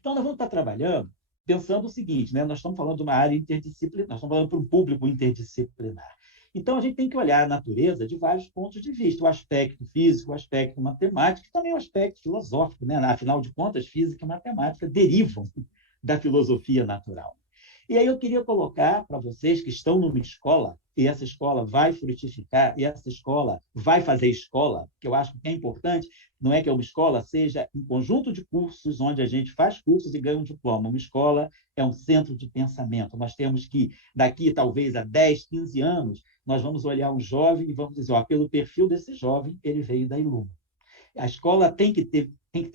Então, nós vamos estar trabalhando pensando o seguinte, né? Nós estamos falando de uma área interdisciplinar, nós estamos falando para um público interdisciplinar. Então, a gente tem que olhar a natureza de vários pontos de vista, o aspecto físico, o aspecto matemático, e também o aspecto filosófico, né? Afinal de contas, física e matemática derivam da filosofia natural. E aí eu queria colocar para vocês que estão numa escola, e essa escola vai frutificar, e essa escola vai fazer escola, que eu acho que é importante, não é que uma escola seja um conjunto de cursos onde a gente faz cursos e ganha um diploma. Uma escola é um centro de pensamento. Nós temos que, daqui talvez a 10, 15 anos, nós vamos olhar um jovem e vamos dizer, ó, pelo perfil desse jovem, ele veio da Iluma. A escola tem que ter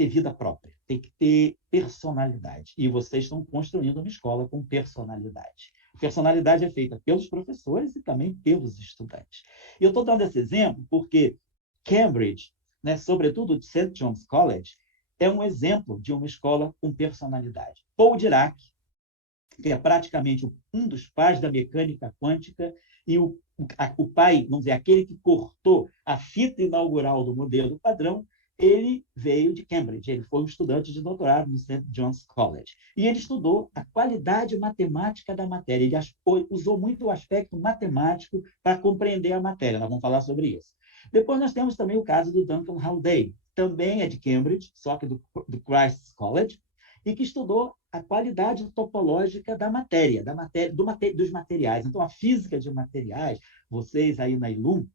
vida própria, tem que ter personalidade. E vocês estão construindo uma escola com personalidade. A personalidade é feita pelos professores e também pelos estudantes. E eu estou dando esse exemplo porque Cambridge, né, sobretudo St. John's College, é um exemplo de uma escola com personalidade. Paul Dirac, que é praticamente um dos pais da mecânica quântica e o pai, vamos dizer, aquele que cortou a fita inaugural do modelo padrão, ele veio de Cambridge, ele foi um estudante de doutorado no St. John's College. E ele estudou a qualidade matemática da matéria, ele usou muito o aspecto matemático para compreender a matéria, nós vamos falar sobre isso. Depois nós temos também o caso do Duncan Haldane, também é de Cambridge, só que do Christ's College, e que estudou a qualidade topológica da matéria, dos materiais. Então, a física de materiais, vocês aí na ILUM,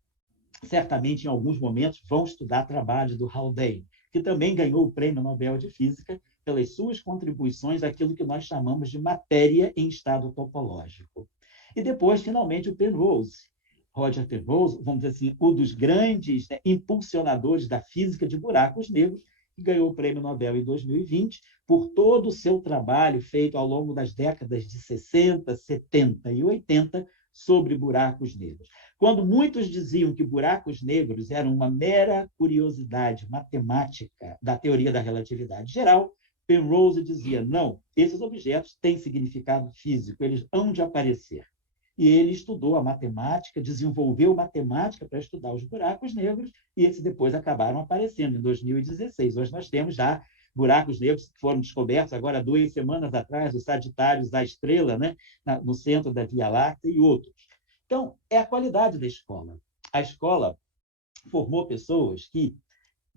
certamente em alguns momentos vão estudar trabalhos do Haldane, que também ganhou o Prêmio Nobel de Física pelas suas contribuições àquilo que nós chamamos de matéria em estado topológico. E depois, finalmente, o Penrose. Roger Penrose, vamos dizer assim, um dos grandes, né, impulsionadores da física de buracos negros, que ganhou o Prêmio Nobel em 2020 por todo o seu trabalho feito ao longo das décadas de 60, 70 e 80 sobre buracos negros. Quando muitos diziam que buracos negros eram uma mera curiosidade matemática da teoria da relatividade geral, Penrose dizia, não, esses objetos têm significado físico, eles hão de aparecer. E ele estudou a matemática, desenvolveu matemática para estudar os buracos negros, e esses depois acabaram aparecendo em 2016. Hoje nós temos já buracos negros que foram descobertos agora 2 semanas atrás, os Sagitários da Estrela, né, no centro da Via Láctea, e outros. Então, é a qualidade da escola. A escola formou pessoas que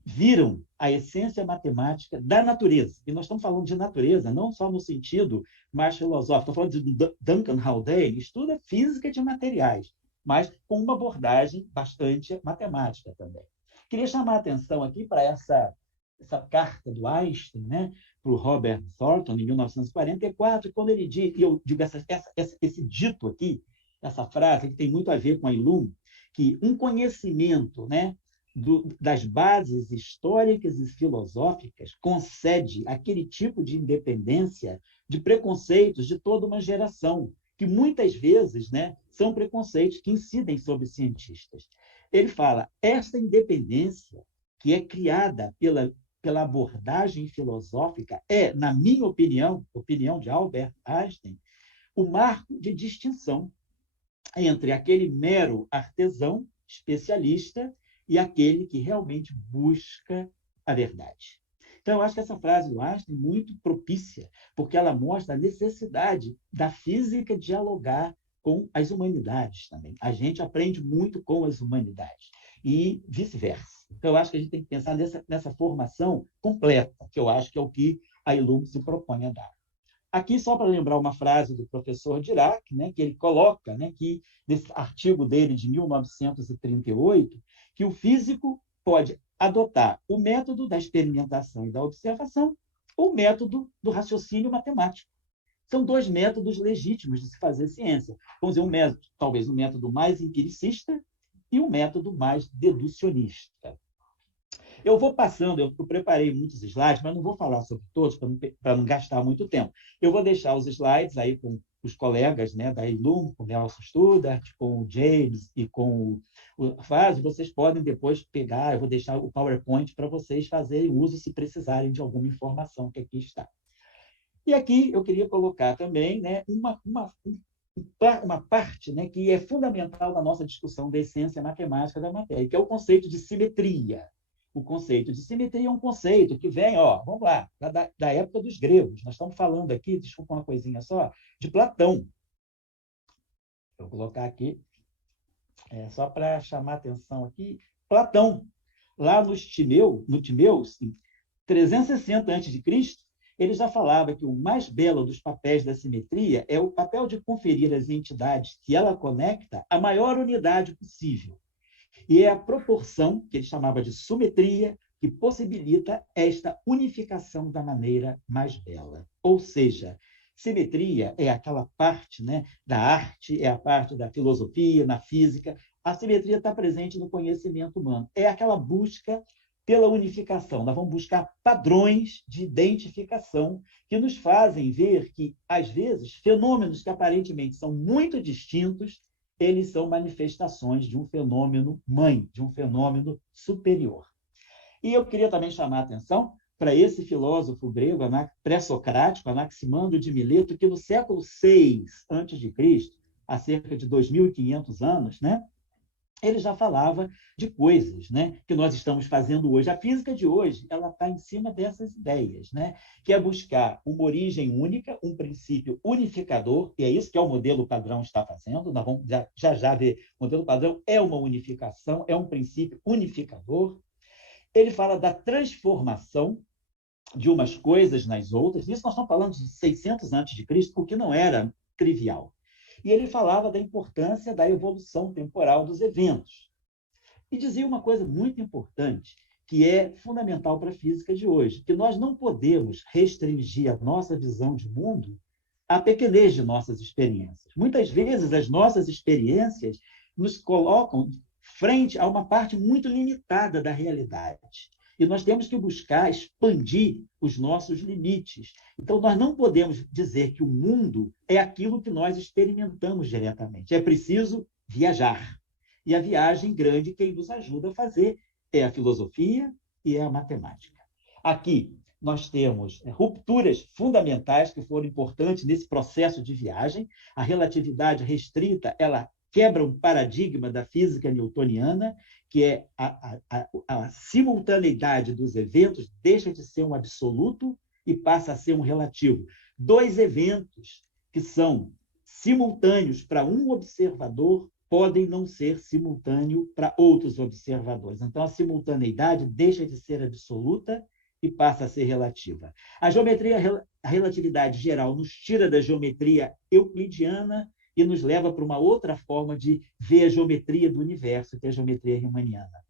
viram a essência matemática da natureza. E nós estamos falando de natureza, não só no sentido mais filosófico. Estou falando de Duncan Haldane, estuda física de materiais, mas com uma abordagem bastante matemática também. Queria chamar a atenção aqui para essa carta do Einstein, né, para o Robert Thornton, em 1944, quando ele diz, e eu digo esse dito aqui, essa frase que tem muito a ver com a Ilum, que um conhecimento, né, das bases históricas e filosóficas concede aquele tipo de independência de preconceitos de toda uma geração, que muitas vezes, né, são preconceitos que incidem sobre cientistas. Ele fala, esta independência que é criada pela abordagem filosófica é, na minha opinião de Albert Einstein, o marco de distinção entre aquele mero artesão especialista e aquele que realmente busca a verdade. Então, eu acho que essa frase do Einstein é muito propícia, porque ela mostra a necessidade da física dialogar com as humanidades também. A gente aprende muito com as humanidades e vice-versa. Então, eu acho que a gente tem que pensar nessa formação completa, que eu acho que é o que a ILUM se propõe a dar. Aqui, só para lembrar uma frase do professor Dirac, né, que ele coloca, né, que nesse artigo dele de 1938, que o físico pode adotar o método da experimentação e da observação ou o método do raciocínio matemático. São 2 métodos legítimos de se fazer ciência. Vamos dizer, talvez um método mais empiricista e um método mais deducionista. Eu vou passando, eu preparei muitos slides, mas não vou falar sobre todos para não gastar muito tempo. Eu vou deixar os slides aí com os colegas, né, da ILUM, com o Nelson Studart, com o James e com o Faz. Vocês podem depois pegar, eu vou deixar o PowerPoint para vocês fazerem uso se precisarem de alguma informação que aqui está. E aqui eu queria colocar também, né, uma parte, né, que é fundamental na nossa discussão da essência matemática da matéria, que é o conceito de simetria. O conceito de simetria é um conceito que vem, vamos lá, da época dos gregos. Nós estamos falando aqui, desculpa uma coisinha só, de Platão. Vou colocar aqui, só para chamar a atenção aqui, Platão, lá no Timeus, em 360 a.C., ele já falava que o mais belo dos papéis da simetria é o papel de conferir às entidades que ela conecta a maior unidade possível. E é a proporção, que ele chamava de simetria, que possibilita esta unificação da maneira mais bela. Ou seja, simetria é aquela parte, né, da arte, é a parte da filosofia, na física. A simetria está presente no conhecimento humano. É aquela busca pela unificação. Nós vamos buscar padrões de identificação que nos fazem ver que, às vezes, fenômenos que aparentemente são muito distintos, eles são manifestações de um fenômeno mãe, de um fenômeno superior. E eu queria também chamar a atenção para esse filósofo grego pré-socrático, Anaximandro de Mileto, que no século VI a.C., há cerca de 2.500 anos, né, ele já falava de coisas, né, que nós estamos fazendo hoje. A física de hoje ela está em cima dessas ideias, né, que é buscar uma origem única, um princípio unificador, e é isso que o modelo padrão está fazendo. Nós vamos já ver. O modelo padrão é uma unificação, é um princípio unificador. Ele fala da transformação de umas coisas nas outras. Isso nós estamos falando de 600 a.C., o que não era trivial. E ele falava da importância da evolução temporal dos eventos. E dizia uma coisa muito importante, que é fundamental para a física de hoje, que nós não podemos restringir a nossa visão de mundo à pequenez de nossas experiências. Muitas vezes, as nossas experiências nos colocam frente a uma parte muito limitada da realidade. E nós temos que buscar expandir os nossos limites. Então, nós não podemos dizer que o mundo é aquilo que nós experimentamos diretamente. É preciso viajar. E a viagem grande, quem nos ajuda a fazer é a filosofia e é a matemática. Aqui, nós temos rupturas fundamentais que foram importantes nesse processo de viagem. A relatividade restrita, ela quebra um paradigma da física newtoniana, que é a simultaneidade dos eventos deixa de ser um absoluto e passa a ser um relativo. Dois eventos que são simultâneos para um observador podem não ser simultâneos para outros observadores. Então, a simultaneidade deixa de ser absoluta e passa a ser relativa. A relatividade geral nos tira da geometria euclidiana e nos leva para uma outra forma de ver a geometria do universo, que é a geometria riemanniana.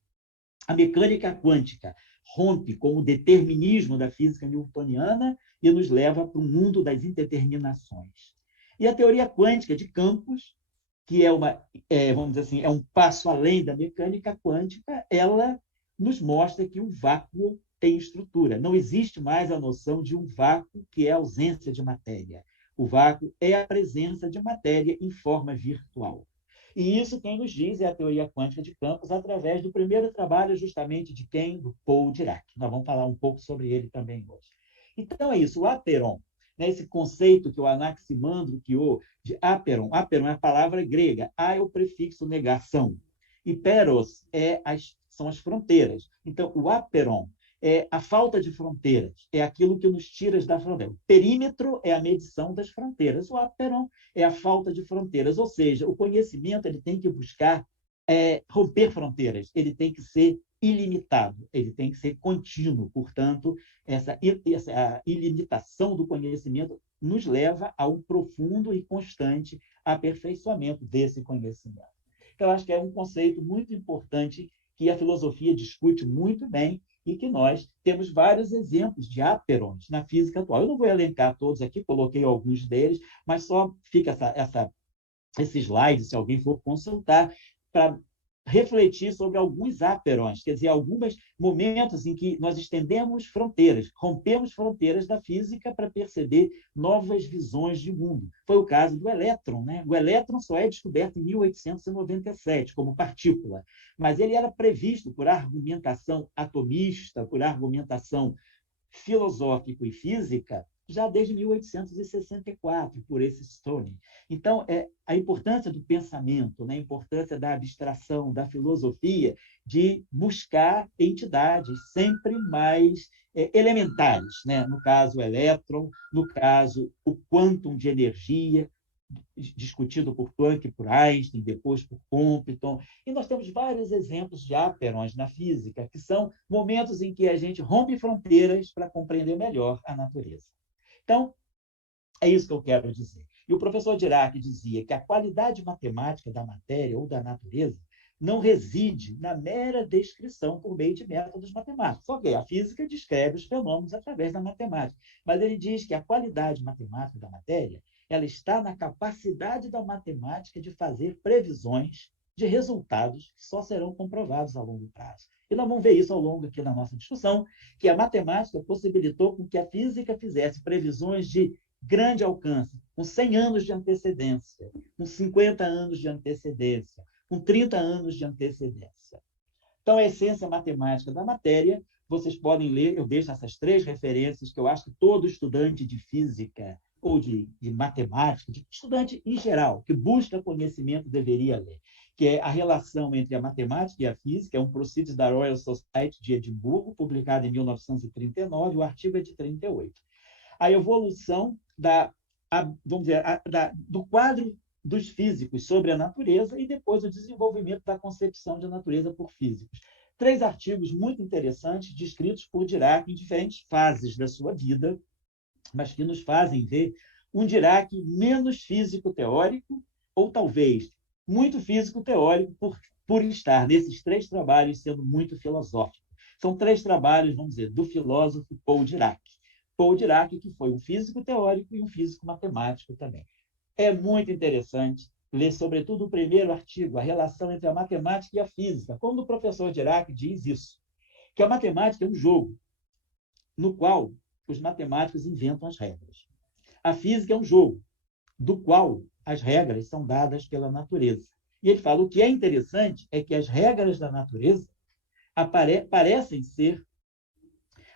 A mecânica quântica rompe com o determinismo da física newtoniana e nos leva para o mundo das indeterminações. E a teoria quântica de campos, que vamos dizer assim, é um passo além da mecânica quântica, ela nos mostra que o vácuo tem estrutura. Não existe mais a noção de um vácuo que é a ausência de matéria. O vácuo é a presença de matéria em forma virtual. E isso quem nos diz é a teoria quântica de campos, através do primeiro trabalho justamente de quem? Do Paul Dirac. Nós vamos falar um pouco sobre ele também hoje. Então é isso, o aperon, né, esse conceito que o Anaximandro criou de aperon. Aperon é a palavra grega, a é o prefixo negação, e peros são as fronteiras. Então, o aperon é a falta de fronteiras, é aquilo que nos tira da fronteira. O perímetro é a medição das fronteiras, o aperon é a falta de fronteiras, ou seja, o conhecimento ele tem que buscar romper fronteiras, ele tem que ser ilimitado, ele tem que ser contínuo. Portanto, essa ilimitação do conhecimento nos leva a um profundo e constante aperfeiçoamento desse conhecimento. Então, acho que é um conceito muito importante que a filosofia discute muito bem e que nós temos vários exemplos de aperons na física atual. Eu não vou elencar todos aqui, coloquei alguns deles, mas só fica esse slide, se alguém for consultar, para refletir sobre alguns aperons, quer dizer, alguns momentos em que nós estendemos fronteiras, rompemos fronteiras da física para perceber novas visões de mundo. Foi o caso do elétron, né? O elétron só é descoberto em 1897 como partícula, mas ele era previsto por argumentação atomista, por argumentação filosófica e física, já desde 1864, por esse Stone. Então, a importância do pensamento, né? A importância da abstração, da filosofia, de buscar entidades sempre mais elementares, né? No caso, o elétron, no caso, o quantum de energia, discutido por Planck e por Einstein, depois por Compton. E nós temos vários exemplos de aperões na física, que são momentos em que a gente rompe fronteiras para compreender melhor a natureza. Então, é isso que eu quero dizer. E o professor Dirac dizia que a qualidade matemática da matéria ou da natureza não reside na mera descrição por meio de métodos matemáticos. Ok, a física descreve os fenômenos através da matemática, mas ele diz que a qualidade matemática da matéria ela está na capacidade da matemática de fazer previsões de resultados que só serão comprovados a longo prazo. E nós vamos ver isso ao longo aqui da nossa discussão, que a matemática possibilitou com que a física fizesse previsões de grande alcance, com 100 anos de antecedência, com 50 anos de antecedência, com 30 anos de antecedência. Então, a essência matemática da matéria, vocês podem ler, eu deixo essas 3 referências que eu acho que todo estudante de física ou de matemática, de estudante em geral, que busca conhecimento, deveria ler, que é a relação entre a matemática e a física, é um Proceedings da Royal Society de Edimburgo, publicado em 1939, o artigo é de 38. A evolução do quadro dos físicos sobre a natureza e depois o desenvolvimento da concepção de natureza por físicos. 3 artigos muito interessantes, descritos por Dirac em diferentes fases da sua vida, mas que nos fazem ver um Dirac menos físico-teórico, ou talvez muito físico-teórico, por estar nesses 3 trabalhos sendo muito filosófico. São 3 trabalhos, vamos dizer, do filósofo Paul Dirac. Paul Dirac, que foi um físico teórico e um físico matemático também. É muito interessante ler, sobretudo, o primeiro artigo, a relação entre a matemática e a física, quando o professor Dirac diz isso, que a matemática é um jogo no qual os matemáticos inventam as regras. A física é um jogo do qual as regras são dadas pela natureza. E ele fala, o que é interessante é que as regras da natureza parecem ser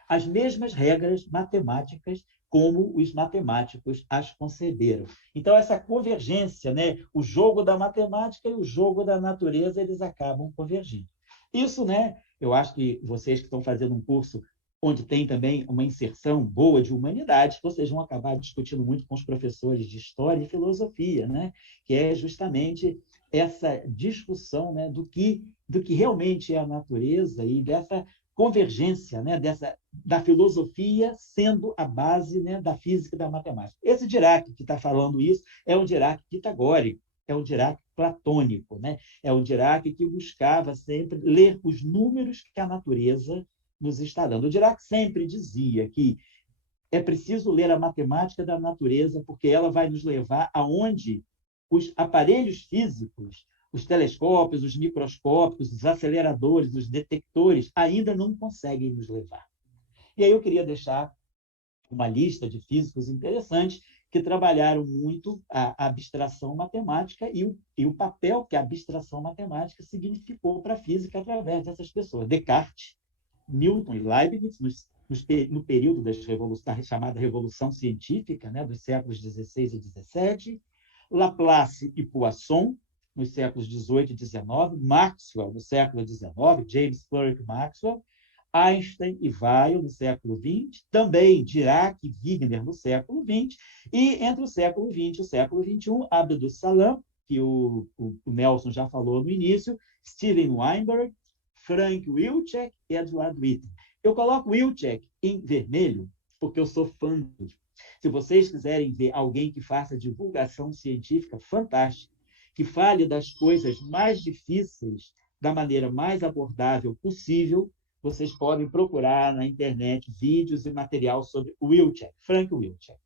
as mesmas regras matemáticas como os matemáticos as conceberam. Então, essa convergência, né? O jogo da matemática e o jogo da natureza, eles acabam convergindo. Isso, né? Eu acho que vocês que estão fazendo um curso onde tem também uma inserção boa de humanidades, vocês vão acabar discutindo muito com os professores de História e Filosofia, né? Que é justamente essa discussão, né? do que realmente é a natureza e dessa convergência, né? Da filosofia sendo a base, né? Da física e da matemática. Esse Dirac que está falando isso é um Dirac pitagórico, é um Dirac platônico, né? É um Dirac que buscava sempre ler os números que a natureza nos está dando. O Dirac sempre dizia que é preciso ler a matemática da natureza porque ela vai nos levar aonde os aparelhos físicos, os telescópios, os microscópios, os aceleradores, os detectores ainda não conseguem nos levar. E aí eu queria deixar uma lista de físicos interessantes que trabalharam muito a abstração matemática e o papel que a abstração matemática significou para a física através dessas pessoas. Descartes, Newton e Leibniz, no período da chamada Revolução Científica, né, dos séculos XVI e XVII, Laplace e Poisson, nos séculos XVIII e XIX, Maxwell, no século XIX, James Clerk Maxwell, Einstein e Weyl, no século XX, também Dirac e Wigner, no século XX, e entre o século XX e o século XXI, Abdus Salam, que o Nelson já falou no início, Steven Weinberg, Frank Wilczek e Edward Witten. Eu coloco Wilczek em vermelho porque eu sou fã dele. Se vocês quiserem ver alguém que faça divulgação científica fantástica, que fale das coisas mais difíceis da maneira mais abordável possível, vocês podem procurar na internet vídeos e material sobre Wilczek, Frank Wilczek.